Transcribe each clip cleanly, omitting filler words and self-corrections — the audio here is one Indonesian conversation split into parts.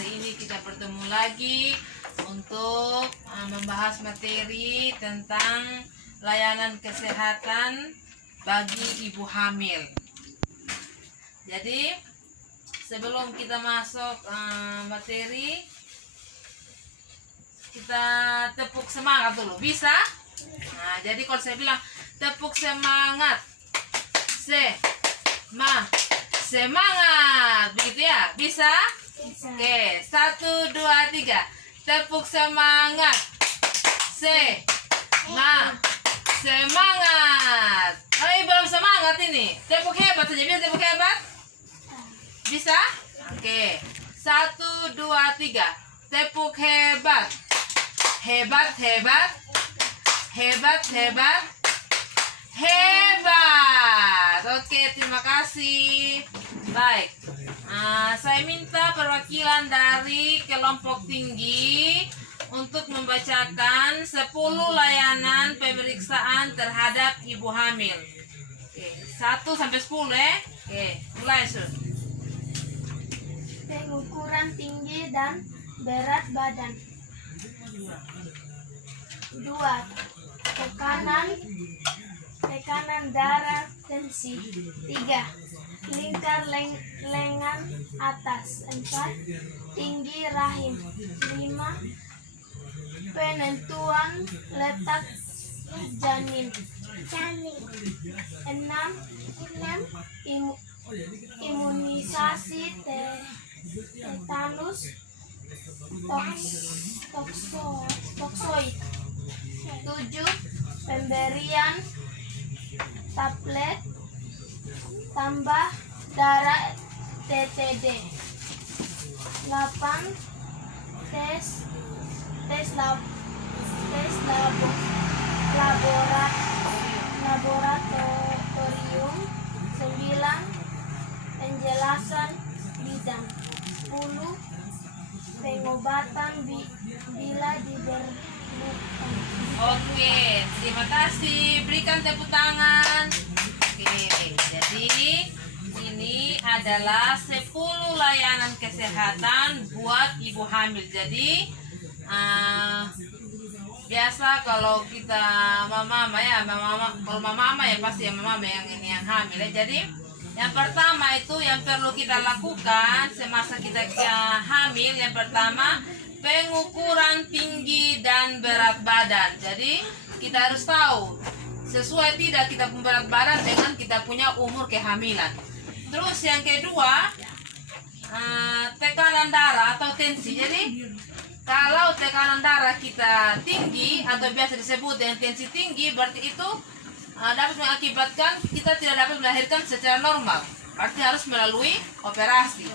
hari ini kita bertemu lagi untuk membahas materi tentang layanan kesehatan bagi ibu hamil. Jadi sebelum kita masuk materi, kita tepuk semangat dulu, bisa? Nah, jadi kalau saya bilang tepuk semangat, semangat, begitu ya? Bisa? Oke, 1, 2, 3. Tepuk semangat, semangat. Oh, belum semangat ini. Tepuk hebat saja, bisa tepuk hebat? Bisa? Oke, 1, 2, 3. Tepuk hebat, hebat, hebat, hebat, hebat, hebat. Oke, terima kasih. Baik, saya minta perwakilan dari kelompok tinggi untuk membacakan 10 layanan pemeriksaan terhadap ibu hamil. Oke, 1 sampai 10 ya. Oke, mulai Sun. Pengukuran tinggi dan berat badan. 2. Tekanan darah, tensi. 3. Lingkar lengan atas. 4. Tinggi rahim. 5. Penentuan letak janin. 6. Imunisasi tetanus toksoid. 7. Pemberian tablet tambah darah TTD. 8. Tes laboratorium. 9. Penjelasan bidang. 10. Pengobatan bila diperlukan. Oke, terima kasih. Berikan tepuk tangan. Oke, jadi ini adalah 10 layanan kesehatan buat ibu hamil. Jadi biasa kalau kita mama ya pasti ya mama yang ini yang hamil ya. Jadi yang pertama itu yang perlu kita lakukan semasa kita hamil, yang pertama pengukuran tinggi dan berat badan. Jadi kita harus tahu sesuai tidak kita punya berat badan dengan kita punya umur kehamilan. Terus yang kedua, tekanan darah atau tensi. Jadi kalau tekanan darah kita tinggi atau biasa disebut dengan tensi tinggi, berarti itu dapat mengakibatkan kita tidak dapat melahirkan secara normal. Berarti harus melalui operasi.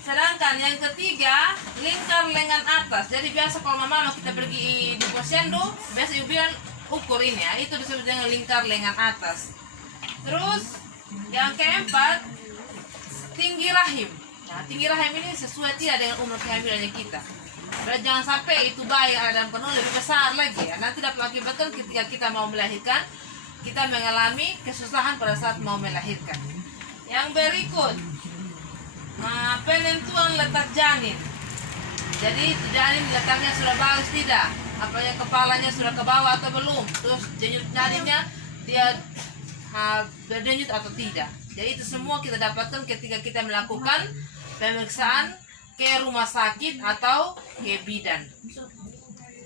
Sedangkan yang ketiga, lingkar lengan atas. Jadi biasa kalau mama kita pergi di posyandu, biasa ibu bilang ukur ini ya, itu disebut dengan lingkar lengan atas. Terus yang keempat, tinggi rahim. Nah, tinggi rahim ini sesuai tidak dengan umur kehamilannya kita. Dan jangan sampai itu bayi ada dalam kandungan lebih besar lagi ya. Nanti dapat mengakibatkan ketika kita mau melahirkan, kita mengalami kesusahan pada saat mau melahirkan. Yang berikut, penentuan letak janin. Jadi janin letaknya sudah bagus tidak? Apakah kepalanya sudah ke bawah atau belum? Terus denyut janinnya dia berdenyut atau tidak? Jadi itu semua kita dapatkan ketika kita melakukan pemeriksaan ke rumah sakit atau ke bidan.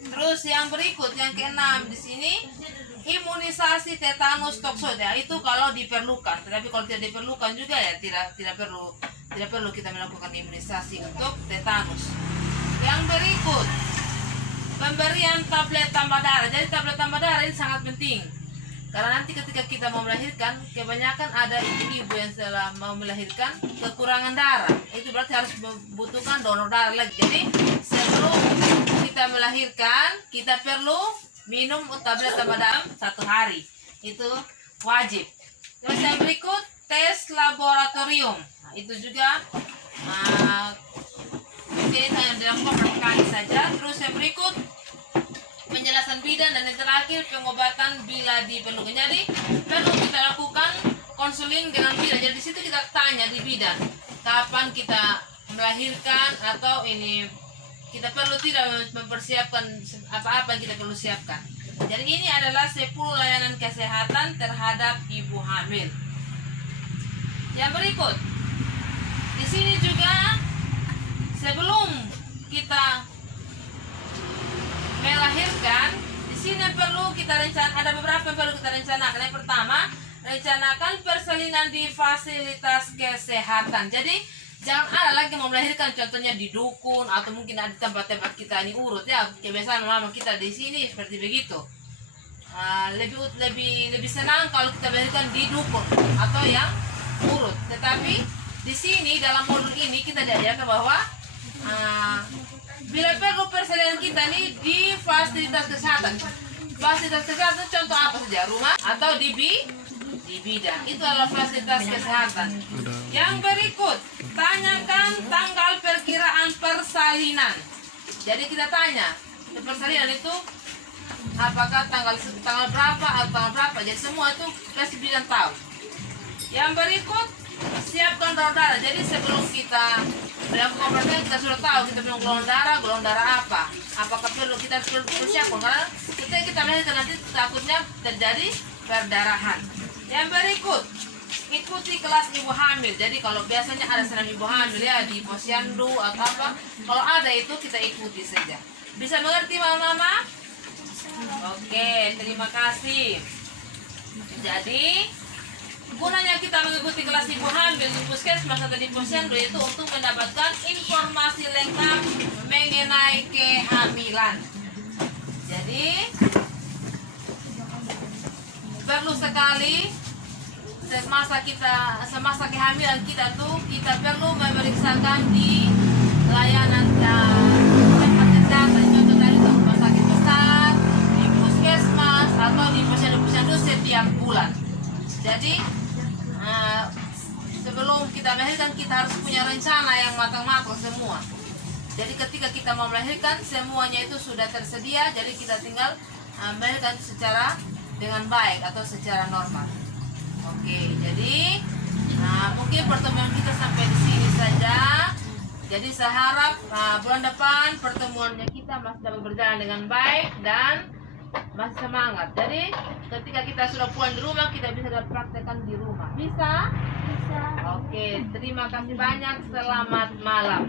Terus yang berikut, yang keenam di sini, imunisasi tetanus toksoid ya, itu kalau diperlukan. Tetapi kalau tidak diperlukan juga ya tidak perlu kita melakukan imunisasi untuk tetanus. Yang berikut, pemberian tablet tambah darah. Jadi tablet tambah darah ini sangat penting. Karena nanti ketika kita mau melahirkan, kebanyakan ada ibu-ibu yang setelah mau melahirkan kekurangan darah. Itu berarti harus membutuhkan donor darah lagi. Jadi sebelum kita melahirkan, kita perlu minum tablet tambah darah 1 hari. Itu wajib. Terus yang berikut, tes laboratorium. Nah, itu juga hanya dilakukan berapa kali saja. Terus yang berikut, penjelasan bidan, dan yang terakhir pengobatan bila diperlukan. Jadi perlu kita lakukan konseling dengan bidan. Jadi di situ kita tanya di bidan kapan kita melahirkan atau ini kita perlu tidak mempersiapkan apa-apa yang kita perlu siapkan. Jadi ini adalah 10 layanan kesehatan terhadap ibu hamil. Yang berikut, di sini juga sebelum kita melahirkan, di sini perlu kita rencanakan, ada beberapa yang perlu kita rencanakan. Yang pertama, rencanakan persalinan di fasilitas kesehatan. Jadi jangan ada lagi mau melahirkan contohnya di dukun atau mungkin ada tempat-tempat kita ini urut ya, kebiasaan mama kita di sini seperti begitu. Lebih senang kalau kita melahirkan di dukun atau yang urut. Tetapi di sini dalam modul ini kita diajarkan bahwa bila perlu persalinan kita ini di fasilitas kesehatan. Fasilitas kesehatan contoh apa saja, rumah atau di bidan, itu adalah fasilitas kesehatan. Yang berikut, tanyakan tanggal perkiraan persalinan. Jadi kita tanya, persalinan itu apakah tanggal berapa atau tanggal berapa. Jadi semua itu kasih bidan tahu. Yang berikut, siapkan donor darah. Jadi sebelum kita melakukan operasi kita sudah tahu kita perlu golongan darah apa. Apakah kita perlu persiapkan, karena ketika kita melahirkan nanti takutnya terjadi perdarahan. Yang berikut, ikuti kelas ibu hamil. Jadi kalau biasanya ada senam ibu hamil ya di posyandu atau apa, kalau ada itu kita ikuti saja. Bisa mengerti mama-mama? Oke, terima kasih. Jadi gunanya kita mengikuti kelas ibu hamil di puskesmas atau di posyandu itu untuk mendapatkan informasi lengkap mengenai kehamilan. Jadi perlu sekali semasa kehamilan kita tuh kita perlu memeriksakan di layanan tempat kesehatan, contoh tadi tuh rumah sakit besar, di puskesmas atau di posyandu setiap bulan. Jadi sebelum kita melahirkan kita harus punya rencana yang matang-matang semua. Jadi ketika kita mau melahirkan semuanya itu sudah tersedia, jadi kita tinggal melahirkan secara dengan baik atau secara normal. Oke, jadi mungkin pertemuan kita sampai di sini saja. Jadi saya harap bulan depan pertemuannya kita masih dapat berjalan dengan baik dan masih semangat. Jadi ketika kita sudah pulang di rumah kita bisa praktekkan di rumah. Bisa? Bisa. Oke, terima kasih banyak. Selamat malam.